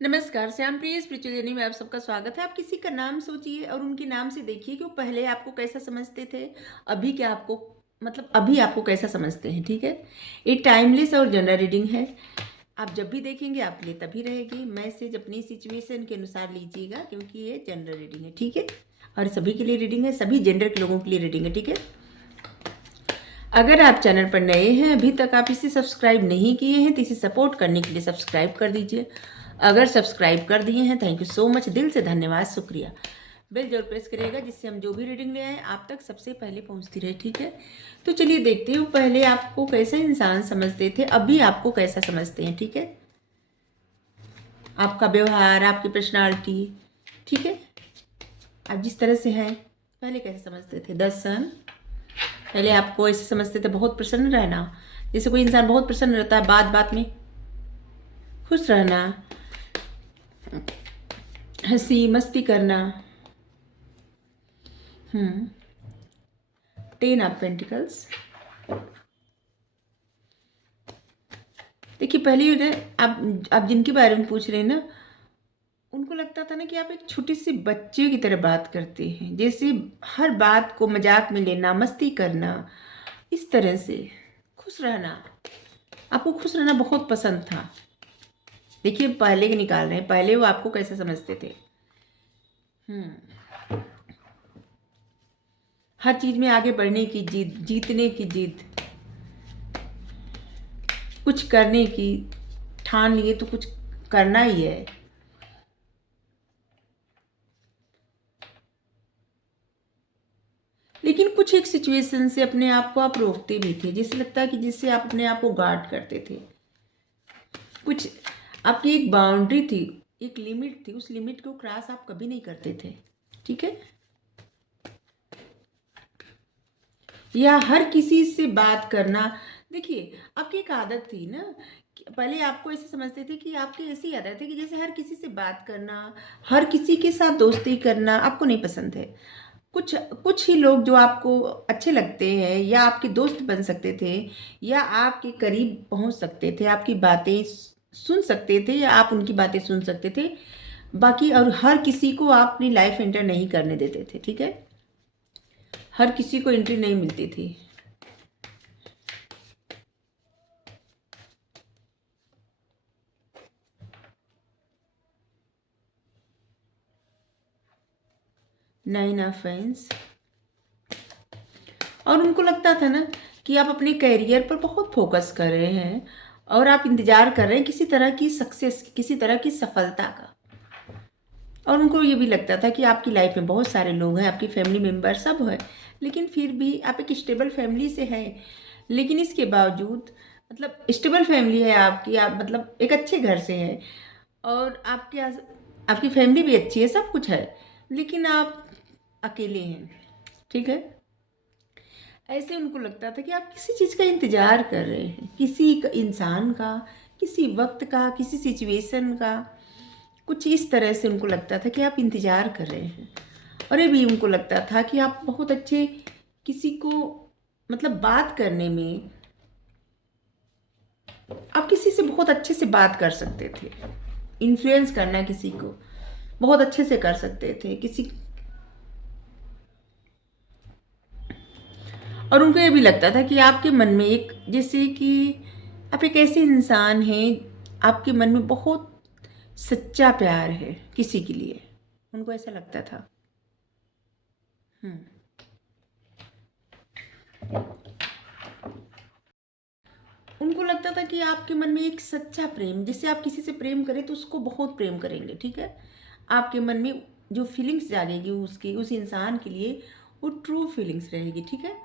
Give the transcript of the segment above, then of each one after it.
नमस्कार, श्यामप्रिय spiritual journey में आप सबका स्वागत है। आप किसी का नाम सोचिए और उनके नाम से देखिए कि वो पहले आपको कैसा समझते थे, अभी क्या आपको अभी आपको कैसा समझते हैं, ठीक है? ये टाइमलेस और जनरल रीडिंग है। आप जब भी देखेंगे आपके लिए तभी रहेगी। मैसेज अपनी सिचुएशन के अनुसार लीजिएगा क्योंकि ये जनरल रीडिंग है, ठीक है? और सभी के लिए रीडिंग है, सभी जेंडर के लोगों के लिए रीडिंग है, ठीक है? अगर आप चैनल पर नए हैं, अभी तक आप इसे सब्सक्राइब नहीं किए हैं तो इसे सपोर्ट करने के लिए सब्सक्राइब कर दीजिए। अगर सब्सक्राइब कर दिए हैं, थैंक यू सो मच, दिल से धन्यवाद, शुक्रिया। बेल जरूर प्रेस करिएगा जिससे हम जो भी रीडिंग ले आए आप तक सबसे पहले पहुंचती रहे, ठीक है? तो चलिए देखते हैं पहले आपको कैसे इंसान समझते थे, अभी आपको कैसा समझते हैं, ठीक है? आपका व्यवहार, आपकी पर्सनालिटी, ठीक है? आप जिस तरह से हैं पहले कैसे समझते थे? 10 सन। पहले आपको ऐसे समझते थे बहुत प्रसन्न रहना, जैसे कोई इंसान बहुत प्रसन्न रहता है, बात बात में खुश रहना, हंसी मस्ती करना। 10 ऑफ पेंटिकल्स। देखिए पहले ना आप जिनके बारे में पूछ रहे हैं ना, उनको लगता था ना कि आप एक छोटे से बच्चे की तरह बात करते हैं, जैसे हर बात को मजाक में लेना, मस्ती करना, इस तरह से खुश रहना। आपको खुश रहना बहुत पसंद था। देखिए पहले के निकाल रहे हैं, पहले वो आपको कैसे समझते थे। हर चीज में आगे बढ़ने की जिद, जीतने की जिद, कुछ करने की ठान लिए तो कुछ करना ही है। लेकिन कुछ एक सिचुएशन से अपने आप को आप रोकते भी थे, जिससे लगता है कि जिससे आप अपने आप को गार्ड करते थे। कुछ आपकी एक बाउंड्री थी, एक लिमिट थी, उस लिमिट को क्रॉस आप कभी नहीं करते थे, ठीक है? या हर किसी से बात करना। देखिए आपकी एक आदत थी ना, पहले आपको ऐसे समझते थे कि आपकी ऐसी आदत है कि जैसे हर किसी से बात करना, हर किसी के साथ दोस्ती करना आपको नहीं पसंद है। कुछ कुछ ही लोग जो आपको अच्छे लगते हैं या आपके दोस्त बन सकते थे या आपके करीब पहुंच सकते थे, आपकी बातें सुन सकते थे या आप उनकी बातें सुन सकते थे। बाकी और हर किसी को आप अपनी लाइफ एंटर नहीं करने देते थे, ठीक है? हर किसी को एंट्री नहीं मिलती थी। Nine of fence. और उनको लगता था ना कि आप अपने करियर पर बहुत फोकस कर रहे हैं और आप इंतजार कर रहे हैं किसी तरह की सक्सेस, किसी तरह की सफलता का। और उनको ये भी लगता था कि आपकी लाइफ में बहुत सारे लोग हैं, आपकी फैमिली मेम्बर सब है, लेकिन फिर भी आप एक स्टेबल फैमिली से हैं। लेकिन इसके बावजूद स्टेबल फैमिली है आपकी, आप एक अच्छे घर से हैं और आपकी फैमिली भी अच्छी है, सब कुछ है, लेकिन आप अकेले हैं, ठीक है? ऐसे उनको लगता था कि आप किसी चीज़ का इंतज़ार कर रहे हैं, इंसान का, किसी वक्त का, किसी सिचुएशन का। कुछ इस तरह से उनको लगता था कि आप इंतज़ार कर रहे हैं। और ये भी उनको लगता था कि आप बहुत अच्छे किसी को बात करने में, आप किसी से बहुत अच्छे से बात कर सकते थे। इन्फ्लुएंस करना किसी को बहुत अच्छे से कर सकते थे किसी। और उनको ये भी लगता था कि आपके मन में एक, जैसे कि आप एक ऐसे इंसान हैं, आपके मन में बहुत सच्चा प्यार है किसी के लिए, उनको ऐसा लगता था। उनको लगता था कि आपके मन में एक सच्चा प्रेम, जैसे आप किसी से प्रेम करें तो उसको बहुत प्रेम करेंगे, ठीक है? आपके मन में जो फीलिंग्स जागेगी उसकी, उस इंसान के लिए, वो ट्रू फीलिंग्स रहेगी, ठीक है?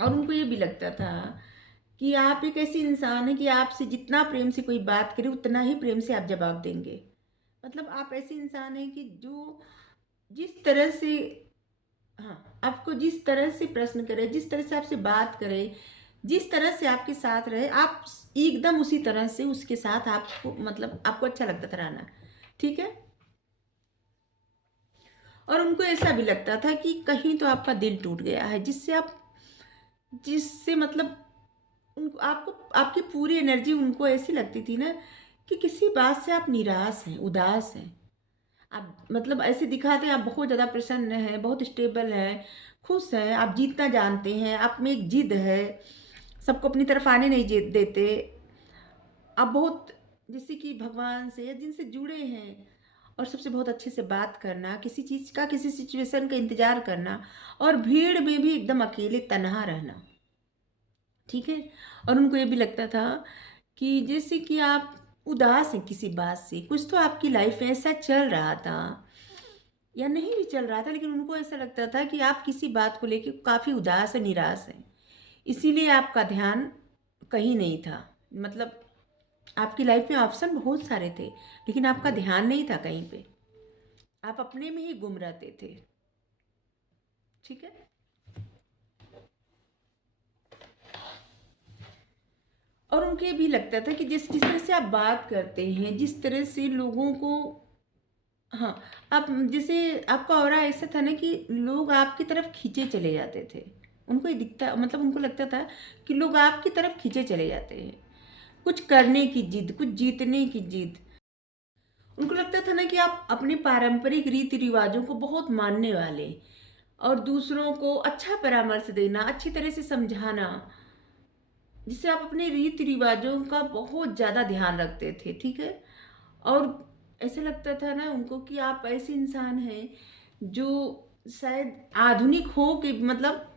और उनको ये भी लगता था कि आप एक ऐसी इंसान है कि आपसे जितना प्रेम से कोई बात करे उतना ही प्रेम से आप जवाब देंगे। आप ऐसे इंसान हैं कि जो जिस तरह से, हाँ, आपको जिस तरह से प्रश्न करे, जिस तरह से आपसे बात करे, जिस तरह से आपके साथ रहे, आप एकदम उसी तरह से उसके साथ आपको आपको अच्छा लगता था रहना, ठीक है? और उनको ऐसा भी लगता था कि कहीं तो आपका दिल टूट गया है, जिससे उनको आपको आपकी पूरी एनर्जी उनको ऐसी लगती थी ना कि किसी बात से आप निराश हैं, उदास हैं। आप मतलब ऐसे दिखाते हैं आप बहुत ज़्यादा प्रसन्न हैं, बहुत स्टेबल हैं, खुश हैं, आप जीतना जानते हैं, आप में एक जिद है, सबको अपनी तरफ आने नहीं देते। आप बहुत जैसे कि भगवान से या जिनसे जुड़े हैं, और सबसे बहुत अच्छे से बात करना, किसी चीज़ का, किसी सिचुएशन का इंतज़ार करना, और भीड़ में भी एकदम अकेले तन्हा रहना, ठीक है? और उनको ये भी लगता था कि जैसे कि आप उदास हैं किसी बात से, कुछ तो आपकी लाइफ में ऐसा चल रहा था या नहीं भी चल रहा था, लेकिन उनको ऐसा लगता था कि आप किसी बात को लेके काफ़ी उदास और निराश हैं। इसीलिए आपका ध्यान कहीं नहीं था। मतलब आपकी लाइफ में ऑप्शन बहुत सारे थे, लेकिन आपका ध्यान नहीं था कहीं पे। आप अपने में ही गुम रहते थे, ठीक है? और उनको ये भी लगता था कि जिस जिस तरह से आप बात करते हैं, जिस तरह से लोगों को, हाँ, आप जैसे आपका ऑरा ऐसा था ना कि लोग आपकी तरफ खींचे चले जाते थे। उनको ये दिखता, मतलब उनको लगता था कि लोग आपकी तरफ खींचे चले जाते हैं। कुछ करने की जिद, कुछ जीतने की जिद। उनको लगता था ना कि आप अपने पारंपरिक रीति रिवाजों को बहुत मानने वाले, और दूसरों को अच्छा परामर्श देना, अच्छी तरह से समझाना, जिससे आप अपने रीति रिवाजों का बहुत ज़्यादा ध्यान रखते थे, ठीक है? और ऐसा लगता था ना उनको कि आप ऐसे इंसान हैं जो शायद आधुनिक हो के, मतलब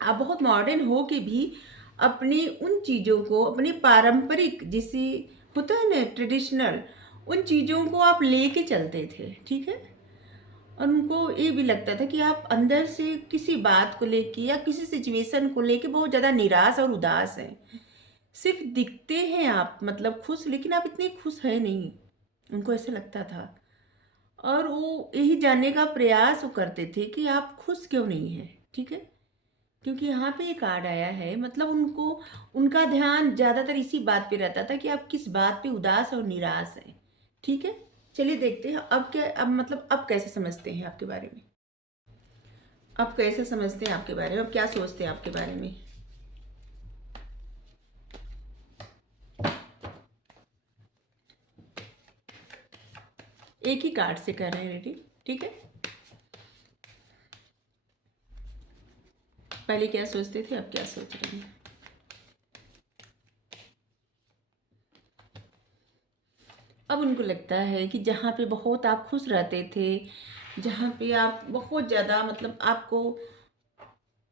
आप बहुत मॉडर्न हो के भी अपनी उन चीज़ों को, अपनी पारंपरिक जिसे होता है ना ट्रेडिशनल, उन चीज़ों को आप लेके चलते थे, ठीक है? और उनको ये भी लगता था कि आप अंदर से किसी बात को लेके या किसी सिचुएशन को लेके बहुत ज़्यादा निराश और उदास हैं। सिर्फ दिखते हैं आप मतलब खुश, लेकिन आप इतने खुश हैं नहीं। उनको ऐसा लगता था, और वो यही जानने का प्रयास वो करते थे कि आप खुश क्यों नहीं हैं, ठीक है? क्योंकि यहाँ पे एक कार्ड आया है, मतलब उनको, उनका ध्यान ज़्यादातर इसी बात पे रहता था कि आप किस बात पे उदास और निराश हैं, ठीक है? चलिए देखते हैं अब क्या, अब मतलब अब कैसे समझते हैं आपके बारे में। अब कैसे समझते हैं आपके बारे में, अब क्या सोचते हैं आपके बारे में। एक ही कार्ड से कर रहे हैं रेडी, ठीक है? पहले क्या सोचते थे, अब क्या सोच रहे हैं। अब उनको लगता है कि जहाँ पे बहुत आप खुश रहते थे, जहाँ पे आप बहुत ज़्यादा, मतलब आपको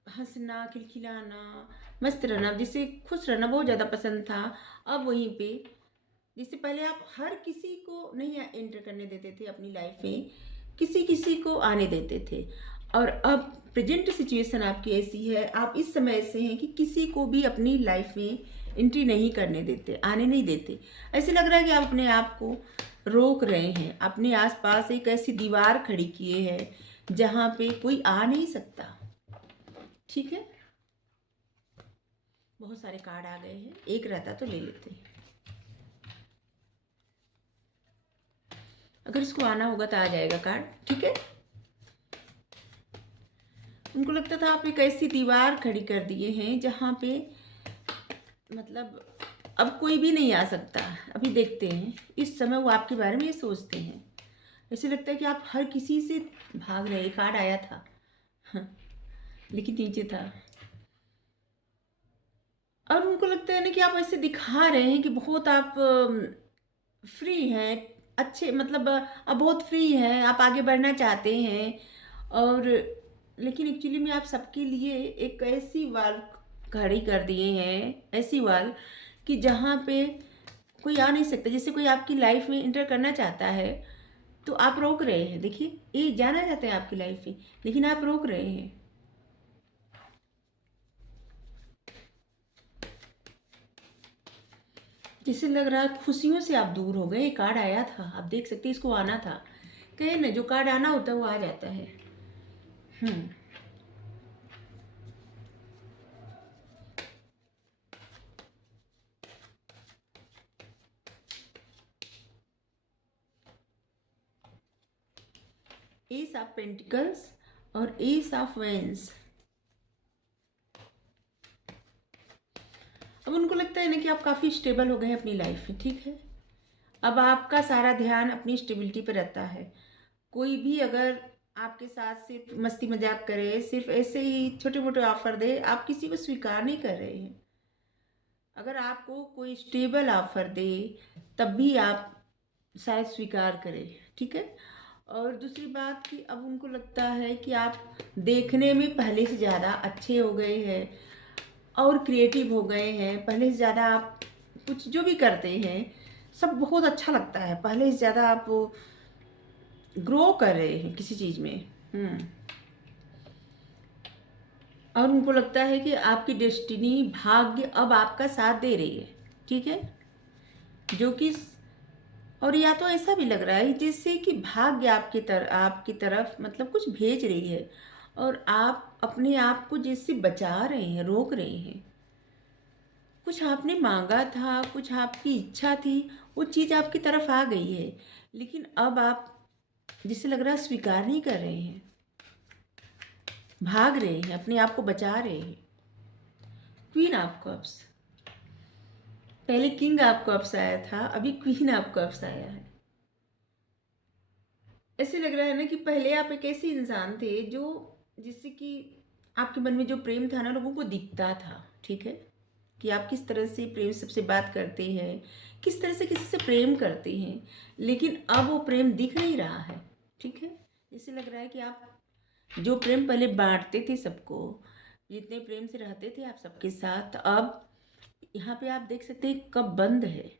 हंसना, खिलखिलाना, मस्त रहना, जिससे खुश रहना बहुत ज़्यादा पसंद था, अब वहीं पे, जिससे पहले आप हर किसी को नहीं एंटर करने देते थे अपनी लाइफ में, किसी किसी को आने देते थे, और अब प्रेजेंट सिचुएशन आपकी ऐसी है, आप इस समय ऐसे हैं कि किसी को भी अपनी लाइफ में एंट्री नहीं करने देते, आने नहीं देते। ऐसे लग रहा है कि आप अपने आप को रोक रहे हैं, अपने आसपास एक ऐसी दीवार खड़ी किए हैं जहाँ पे कोई आ नहीं सकता, ठीक है? बहुत सारे कार्ड आ गए हैं, एक रहता तो ले लेते। अगर इसको आना होगा तो आ जाएगा कार्ड, ठीक है? उनको लगता था आप एक ऐसी दीवार खड़ी कर दिए हैं जहाँ पे, मतलब अब कोई भी नहीं आ सकता। अभी देखते हैं, इस समय वो आपके बारे में ये सोचते हैं। ऐसे लगता है कि आप हर किसी से भाग रहे हैं। कार्ड आया था हाँ, लेकिन नीचे था। और उनको लगता है ना कि आप ऐसे दिखा रहे हैं कि बहुत आप फ्री हैं, अच्छे, मतलब आप बहुत फ्री हैं, आप आगे बढ़ना चाहते हैं, और लेकिन एक्चुअली में आप सबके लिए एक ऐसी वाल खड़ी कर दिए हैं, ऐसी वाल कि जहाँ पे कोई आ नहीं सकता। जैसे कोई आपकी लाइफ में इंटर करना चाहता है तो आप रोक रहे हैं। देखिए, ये जाना चाहते हैं आपकी लाइफ में, लेकिन आप रोक रहे हैं। जिससे लग रहा है खुशियों से आप दूर हो गए। कार्ड आया था, आप देख सकते हैं, इसको आना था। कहे ना, जो कार्ड आना होता है वो आ जाता है। हम्म एस ऑफ पेंटिकल्स और एस ऑफ वेंस। अब उनको लगता है ना कि आप काफ़ी स्टेबल हो गए हैं अपनी लाइफ में, ठीक है? अब आपका सारा ध्यान अपनी स्टेबिलिटी पर रहता है। कोई भी अगर आपके साथ सिर्फ मस्ती मजाक करे, सिर्फ ऐसे ही छोटे मोटे ऑफर दे, आप किसी को स्वीकार नहीं कर रहे हैं। अगर आपको कोई स्टेबल ऑफर दे तब भी आप शायद स्वीकार करें, ठीक है। और दूसरी बात कि अब उनको लगता है कि आप देखने में पहले से ज़्यादा अच्छे हो गए हैं और क्रिएटिव हो गए हैं। पहले से ज़्यादा आप कुछ जो भी करते हैं सब बहुत अच्छा लगता है। पहले से ज़्यादा आप ग्रो कर रहे हैं किसी चीज़ में। और उनको लगता है कि आपकी डेस्टिनी, भाग्य अब आपका साथ दे रही है, ठीक है। जो कि और या तो ऐसा भी लग रहा है जैसे कि भाग्य आपकी तरफ मतलब कुछ भेज रही है और आप अपने आप को जैसे बचा रहे हैं, रोक रहे हैं। कुछ आपने मांगा था, कुछ आपकी इच्छा थी, वो चीज़ आपकी तरफ आ गई है, लेकिन अब आप जिसे लग रहा है स्वीकार नहीं कर रहे हैं, भाग रहे हैं, अपने आप को बचा रहे हैं। क्वीन ऑफ कप्स, पहले किंग ऑफ कप्स आया था, अभी क्वीन ऑफ कप्स आया है। ऐसे लग रहा है ना कि पहले आप एक ऐसे इंसान थे जो जिससे कि आपके मन में जो प्रेम था ना लोगों को दिखता था, ठीक है, कि आप किस तरह से प्रेम सबसे बात करते हैं, किस तरह से किसी से प्रेम करते हैं, लेकिन अब वो प्रेम दिख नहीं रहा है, ठीक है। जैसे लग रहा है कि आप जो प्रेम पहले बांटते थे सबको, जितने प्रेम से रहते थे आप सबके साथ, अब यहाँ पे आप देख सकते हैं कब बंद है।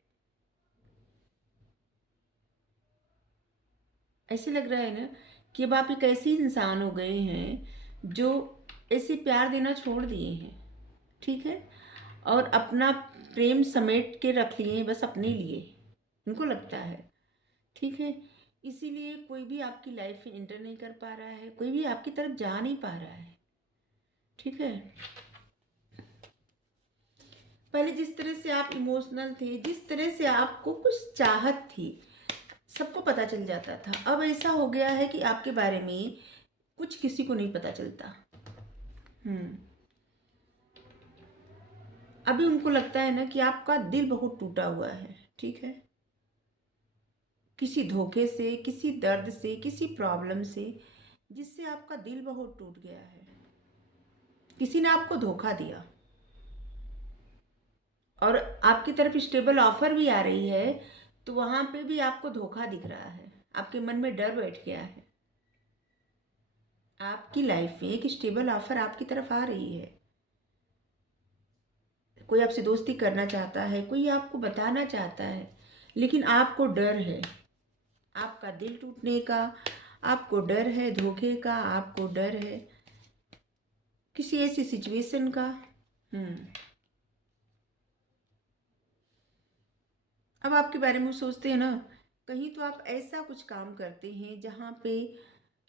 ऐसे लग रहा है ना कि अब आप एक ऐसे इंसान हो गए हैं जो ऐसे प्यार देना छोड़ दिए हैं, ठीक है, और अपना प्रेम समेट के रख लिए हैं बस अपने लिए, उनको लगता है, ठीक है। इसीलिए कोई भी आपकी लाइफ में इंटर नहीं कर पा रहा है, कोई भी आपकी तरफ जा नहीं पा रहा है, ठीक है। पहले जिस तरह से आप इमोशनल थे, जिस तरह से आपको कुछ चाहत थी, सबको पता चल जाता था। अब ऐसा हो गया है कि आपके बारे में कुछ किसी को नहीं पता चलता। हम्म अभी उनको लगता है ना कि आपका दिल बहुत टूटा हुआ है, ठीक है, किसी धोखे से, किसी दर्द से, किसी प्रॉब्लम से, जिससे आपका दिल बहुत टूट गया है। किसी ने आपको धोखा दिया और आपकी तरफ स्टेबल ऑफर भी आ रही है, तो वहां पे भी आपको धोखा दिख रहा है, आपके मन में डर बैठ गया है। आपकी लाइफ में एक स्टेबल ऑफर आपकी तरफ आ रही है, कोई आपसे दोस्ती करना चाहता है, कोई आपको बताना चाहता है, लेकिन आपको डर है, आपका दिल टूटने का, आपको डर है धोखे का, आपको डर है किसी ऐसी सिचुएशन का। हम्म अब आपके बारे में सोचते हैं ना, कहीं तो आप ऐसा कुछ काम करते हैं जहाँ पे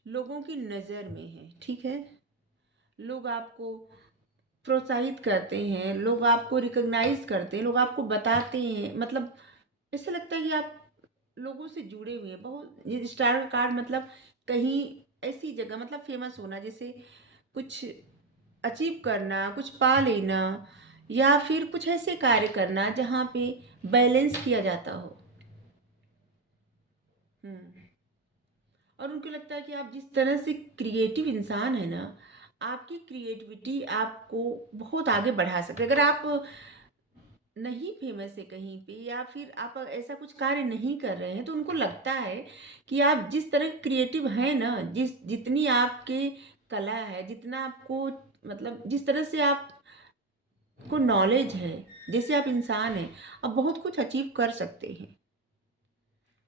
लोगों की नज़र में है, ठीक है, लोग आपको प्रोत्साहित करते हैं, लोग आपको रिकॉग्नाइज करते हैं, लोग आपको बताते हैं, मतलब ऐसा लगता है कि आप लोगों से जुड़े हुए हैं बहुत। ये स्टार कार्ड मतलब कहीं ऐसी जगह, मतलब फेमस होना, जैसे कुछ अचीव करना, कुछ पा लेना, या फिर कुछ ऐसे कार्य करना जहाँ पे बैलेंस किया जाता हो। हम्म और उनको लगता है कि आप जिस तरह से क्रिएटिव इंसान है ना, आपकी क्रिएटिविटी आपको बहुत आगे बढ़ा सकते हैं। अगर आप नहीं फेमस है कहीं पे, या फिर आप ऐसा कुछ कार्य नहीं कर रहे हैं, तो उनको लगता है कि आप जिस तरह क्रिएटिव हैं ना, जितनी आपके कला है, जितना आपको मतलब जिस तरह से आपको नॉलेज है, जैसे आप इंसान हैं, आप बहुत कुछ अचीव कर सकते हैं,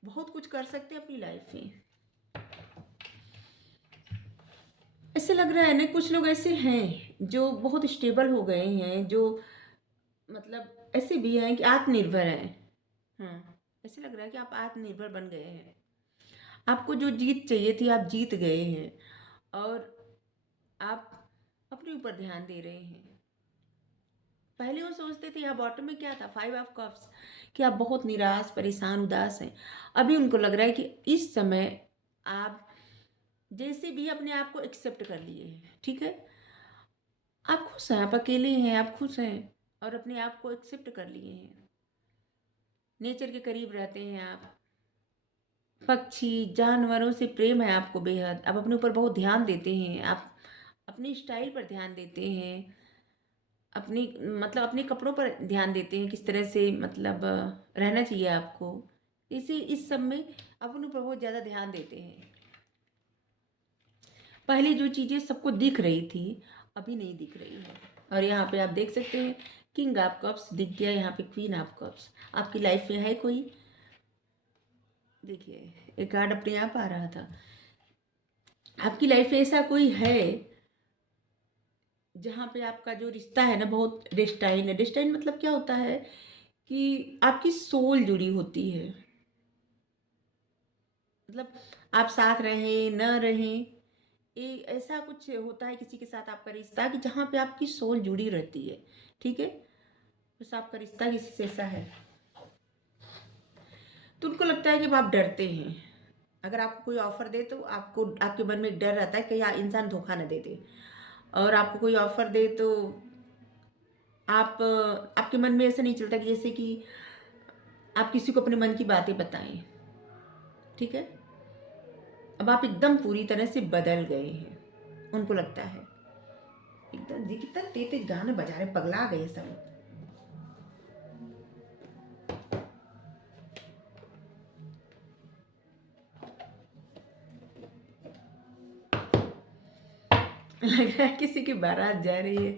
बहुत कुछ कर सकते हैं अपनी लाइफ में। ऐसे लग रहा है ना कुछ लोग ऐसे हैं जो बहुत स्टेबल हो गए हैं, जो मतलब ऐसे भी हैं कि आत्मनिर्भर हैं। ऐसे लग रहा है कि आप आत्मनिर्भर बन गए हैं, आपको जो जीत चाहिए थी आप जीत गए हैं, और आप अपने ऊपर ध्यान दे रहे हैं। पहले वो सोचते थे, यहाँ बॉटम में क्या था, 5 ऑफ कप्स, कि आप बहुत निराश, परेशान, उदास हैं। अभी उनको लग रहा है कि इस समय आप जैसे भी अपने आप को एक्सेप्ट कर लिए हैं, ठीक है, आप खुश हैं, आप अकेले हैं, आप खुश हैं और अपने आप को एक्सेप्ट कर लिए हैं। नेचर के करीब रहते हैं आप, पक्षी जानवरों से प्रेम है आपको बेहद, आप अपने ऊपर बहुत ध्यान देते हैं, आप अपनी स्टाइल पर ध्यान देते हैं, अपनी मतलब अपने कपड़ों पर ध्यान देते हैं, किस तरह से मतलब रहना चाहिए आपको, इसी इस सब में अपने ऊपर बहुत ज़्यादा ध्यान देते हैं। पहले जो चीज़ें सबको दिख रही थी अभी नहीं दिख रही है। और यहाँ पे आप देख सकते हैं किंग ऑफ कप्स दिख गया, यहाँ पे क्वीन ऑफ कप्स। आपकी लाइफ में है कोई, देखिए एक कार्ड अपने आप आ रहा था, आपकी लाइफ में ऐसा कोई है जहाँ पे आपका जो रिश्ता है ना बहुत डेस्टाइन है। डेस्टाइन मतलब क्या होता है कि आपकी सोल जुड़ी होती है, मतलब आप साथ रहें न रहें, ये ऐसा कुछ होता है किसी के साथ आपका रिश्ता कि जहाँ पे आपकी सोल जुड़ी रहती है, ठीक है। बस आपका रिश्ता किसी से ऐसा है तो उनको लगता है कि अब आप डरते हैं। अगर आपको कोई ऑफर दे तो आपको आपके मन में एक डर रहता है कि यार इंसान धोखा न दे दे, और आपको कोई ऑफर दे तो आप आपके मन में ऐसा नहीं चलता कि जैसे कि आप किसी को अपने मन की बातें बताएं, ठीक है। अब आप एकदम पूरी तरह से बदल गए हैं, उनको लगता है एकदम जी कितना तेज तेज गाने बजा रहे, पगला गए सब। लग रहा है किसी की बारात जा रही है।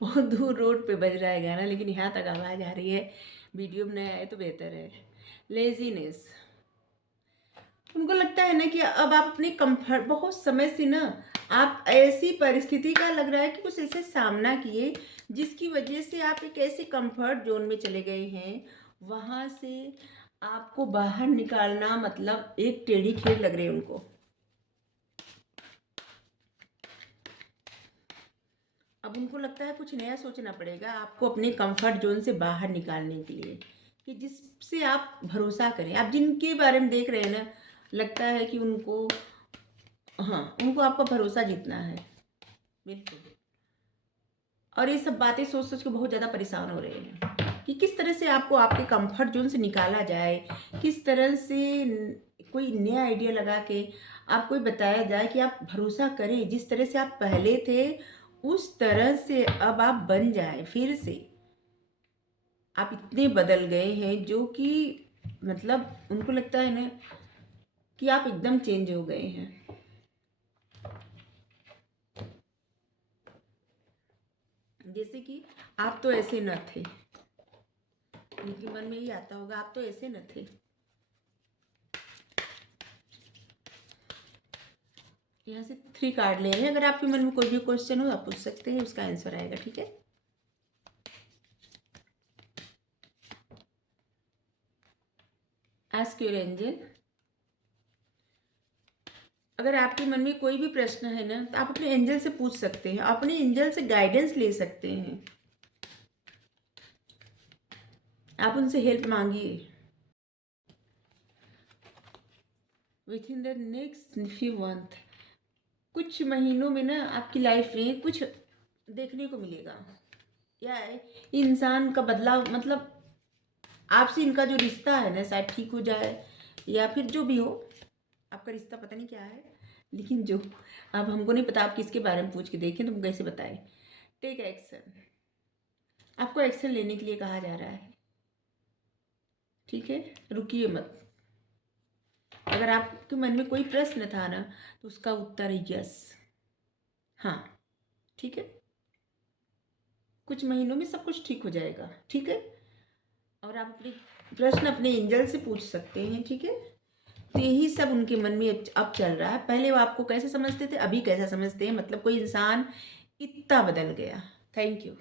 बहुत दूर रोड पे बज रहा है गाना, लेकिन यहाँ तक आवाज़ आ रही है। वीडियो में नया आए तो बेहतर है। लेजीनेस, उनको लगता है ना कि अब आप अपने कंफर्ट, बहुत समय से ना आप ऐसी परिस्थिति का लग रहा है कि कुछ ऐसे सामना किए जिसकी वजह से आप एक ऐसे कंफर्ट जोन में चले गए हैं, वहाँ से आपको बाहर निकालना मतलब एक टेढ़ी खीर लग रही है उनको। अब उनको लगता है कुछ नया सोचना पड़ेगा आपको अपने कंफर्ट जोन से बाहर निकालने के लिए, कि जिससे आप भरोसा करें। आप जिनके बारे में देख रहे हैं ना, लगता है कि उनको, हाँ उनको आपका भरोसा जीतना है, बिल्कुल। और ये सब बातें सोच सोच के बहुत ज़्यादा परेशान हो रहे हैं कि किस तरह से आपको आपके कंफर्ट जोन से निकाला जाए, किस तरह से कोई नया आइडिया लगा के आपको बताया जाए कि आप भरोसा करें, जिस तरह से आप पहले थे उस तरह से अब आप बन जाए फिर से। आप इतने बदल गए हैं जो कि मतलब उनको लगता है ना कि आप एकदम चेंज हो गए हैं। जैसे कि आप तो ऐसे न थे, उनके मन में ही आता होगा आप तो ऐसे न थे। यहाँ से 3 कार्ड ले रहे हैं। अगर आपके मन में कोई भी क्वेश्चन हो आप पूछ सकते हैं, उसका आंसर आएगा, ठीक है। Ask your angel. अगर आपके मन में कोई भी प्रश्न है ना तो आप अपने एंजल से पूछ सकते हैं, अपने एंजल से गाइडेंस ले सकते हैं, आप उनसे हेल्प मांगिए। Within the next few month, कुछ महीनों में ना आपकी लाइफ में कुछ देखने को मिलेगा, या इंसान का बदलाव, मतलब आपसे इनका जो रिश्ता है ना शायद ठीक हो जाए, या फिर जो भी हो आपका रिश्ता पता नहीं क्या है, लेकिन जो, अब हमको नहीं पता, आप किसके बारे में पूछ के देखें तो हम कैसे बताएं। टेक एक्शन, आपको एक्शन लेने के लिए कहा जा रहा है, ठीक है। रुकिए मत। अगर आपके मन में कोई प्रश्न था ना तो उसका उत्तर है यस, हाँ, ठीक है। कुछ महीनों में सब कुछ ठीक हो जाएगा, ठीक है। और आप अपने प्रश्न अपने एंजल से पूछ सकते हैं, ठीक है। तो यही सब उनके मन में अब चल रहा है। पहले वो आपको कैसे समझते थे, अभी कैसा समझते हैं, मतलब कोई इंसान इतना बदल गया। Thank you.